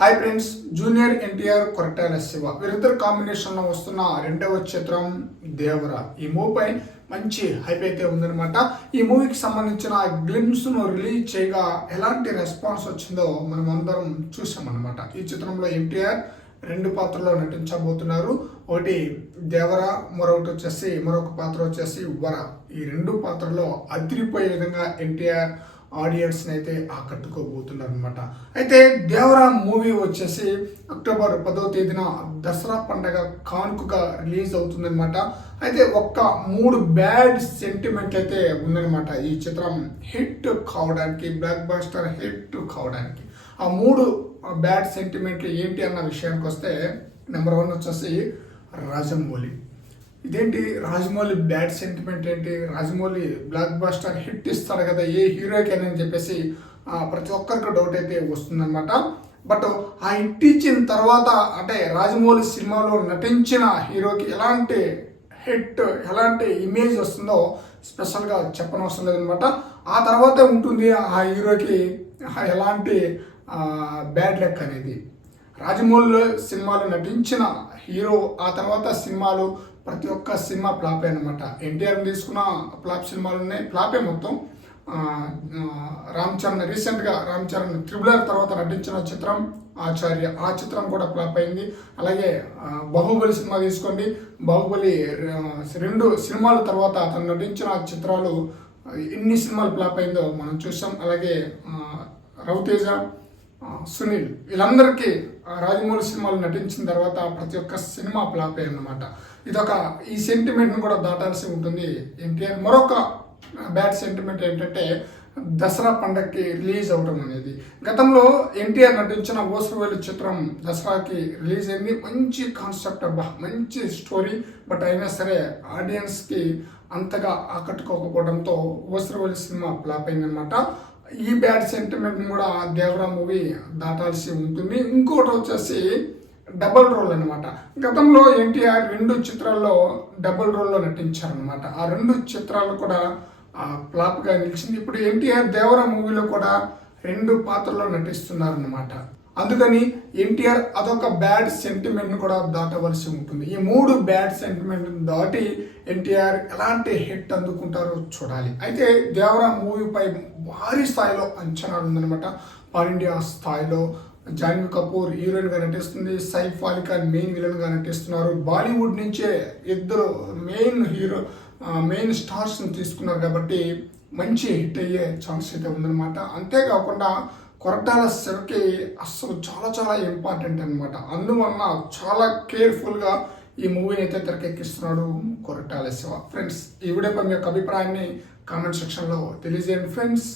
Hi friends, junior NTR Koratala Shiva వీరిద్దరు కాంబినేషన్లో వస్తున్న రెండవ చిత్రం దేవరా. ఈ మూవీపై మంచి హైప్ అయితే ఉందన్నమాట. ఈ మూవీకి సంబంధించిన గ్లిమ్స్ను రిలీజ్ చేయగా ఎలాంటి రెస్పాన్స్ వచ్చిందో మనం అందరం చూసామన్నమాట. ఈ చిత్రంలో ఎన్టీఆర్ రెండు పాత్రలో నటించబోతున్నారు. ఒకటి దేవరా, మరొక పాత్ర వచ్చేసి వర. ఈ రెండు పాత్రలో అదిరిపోయే విధంగా ఎన్టీఆర్ ఆడియన్స్ని అయితే ఆకట్టుకోబోతున్నారు అనమాట. అయితే దేవరా మూవీ వచ్చేసి అక్టోబర్ 10వ తేదీన దసరా పండగ కానుకగా రిలీజ్ అవుతుందన్నమాట. అయితే ఒక్క 3 బ్యాడ్ సెంటిమెంట్ అయితే ఉందన్నమాట ఈ చిత్రం హిట్ కావడానికి, బ్లాక్ బస్టర్ హిట్ కావడానికి. ఆ 3 బ్యాడ్ సెంటిమెంట్లు ఏంటి అన్న విషయానికి వస్తే, నెంబర్ 1 వచ్చేసి రాజమౌళి. ఇదేంటి రాజమౌళి బ్యాడ్ సెంటిమెంట్ ఏంటి? రాజమౌళి బ్లాక్ బస్టర్ హిట్ ఇస్తాడు కదా ఏ హీరోకైనా అని చెప్పేసి ప్రతి ఒక్కరికి డౌట్ అయితే వస్తుందన్నమాట. బట్ ఆ హిట్ ఇచ్చిన తర్వాత అంటే రాజమౌళి సినిమాలో నటించిన హీరోకి ఎలాంటి హిట్, ఎలాంటి ఇమేజ్ వస్తుందో స్పెషల్గా చెప్పనవసరం లేదనమాట. ఆ తర్వాతే ఉంటుంది ఆ హీరోకి ఎలాంటి బ్యాడ్ లక్ అనేది. రాజమౌళి సినిమాలో నటించిన హీరో ఆ తర్వాత సినిమాలు ప్రతి ఒక్క సినిమా ఫ్లాపే అనమాట. ఎన్టీఆర్ తీసుకున్న ఫ్లాప్ సినిమాలు ఉన్నాయి, ఫ్లాపే మొత్తం. రీసెంట్గా రామ్ చరణ్ త్రిబులర్ తర్వాత నటించిన చిత్రం ఆచార్య, ఆ చిత్రం కూడా ఫ్లాప్ అయింది. అలాగే బాహుబలి సినిమా తీసుకోండి, బాహుబలి 2 సినిమాల తర్వాత అతను నటించిన చిత్రాలు ఎన్ని సినిమాలు ఫ్లాప్ అయిందో మనం చూసాం. అలాగే రవితేజ, సునీల్ వీళ్ళందరికీ రాజమౌళి సినిమాలు నటించిన తర్వాత ప్రతి ఒక్క సినిమా ఫ్లాప్ అన్నమాట. ఈ సెంటిమెంట్ను కూడా దాటాల్సి ఉంటుంది ఎన్టీఆర్. మరొక బ్యాడ్ సెంటిమెంట్ ఏంటంటే దసరా పండగకి రిలీజ్ అవడం అనేది. గతంలో ఎన్టీఆర్ నటించిన ఓసరవేలు చిత్రం దసరాకి రిలీజ్ అయింది. మంచి కాన్సెప్ట్, మంచి స్టోరీ. బట్ అయినా సరే ఆడియన్స్కి అంతగా ఆకట్టుకోకపోవడంతో ఓసరవేలు సినిమా ఫ్లాప్ అయిందనమాట. ఈ బ్యాడ్ సెంటిమెంట్ కూడా దేవరా మూవీ దాటాల్సి ఉంటుంది. ఇంకోటి వచ్చేసి డబుల్ రోల్ అనమాట. గతంలో ఎన్టీఆర్ 2 చిత్రాల్లో డబుల్ రోల్లో నటించారనమాట. ఆ 2 చిత్రాలు కూడా ఫ్లాప్గా నిలిచింది. ఇప్పుడు ఎన్టీఆర్ దేవరా మూవీలో కూడా 2 పాత్రల్లో నటిస్తున్నారనమాట. అందుకని ఎన్టీఆర్ అదొక బ్యాడ్ సెంటిమెంట్ను కూడా దాటవలసి ఉంటుంది. ఈ 3 బ్యాడ్ సెంటిమెంట్ దాటి ఎన్టీఆర్ ఎలాంటి హిట్ అందుకుంటారో చూడాలి. అయితే దేవరా మూవీపై భారీ స్థాయిలో అంచనాలు ఉందన్నమాట. పాన్ ఇండియా స్థాయిలో జాన్వీ కపూర్ హీరోయిన్గా నటిస్తుంది, సైఫ్ అలీ ఖాన్ మెయిన్ విలన్గా నటిస్తున్నారు. బాలీవుడ్ నుంచే 2 మెయిన్ స్టార్స్ని తీసుకున్నారు కాబట్టి మంచి హిట్ అయ్యే ఛాన్స్ అయితే ఉందన్నమాట. అంతేకాకుండా కొరటాల శివకి అస్సలు చాలా చాలా ఇంపార్టెంట్ అనమాట. అందువల్ల చాలా కేర్ఫుల్గా ఈ మూవీని అయితే తెరకెక్కిస్తున్నాడు కొరటాల శివ. ఫ్రెండ్స్, ఈ వీడియోపై మీ యొక్క అభిప్రాయాన్ని కామెంట్ సెక్షన్లో తెలియజేయండి ఫ్రెండ్స్.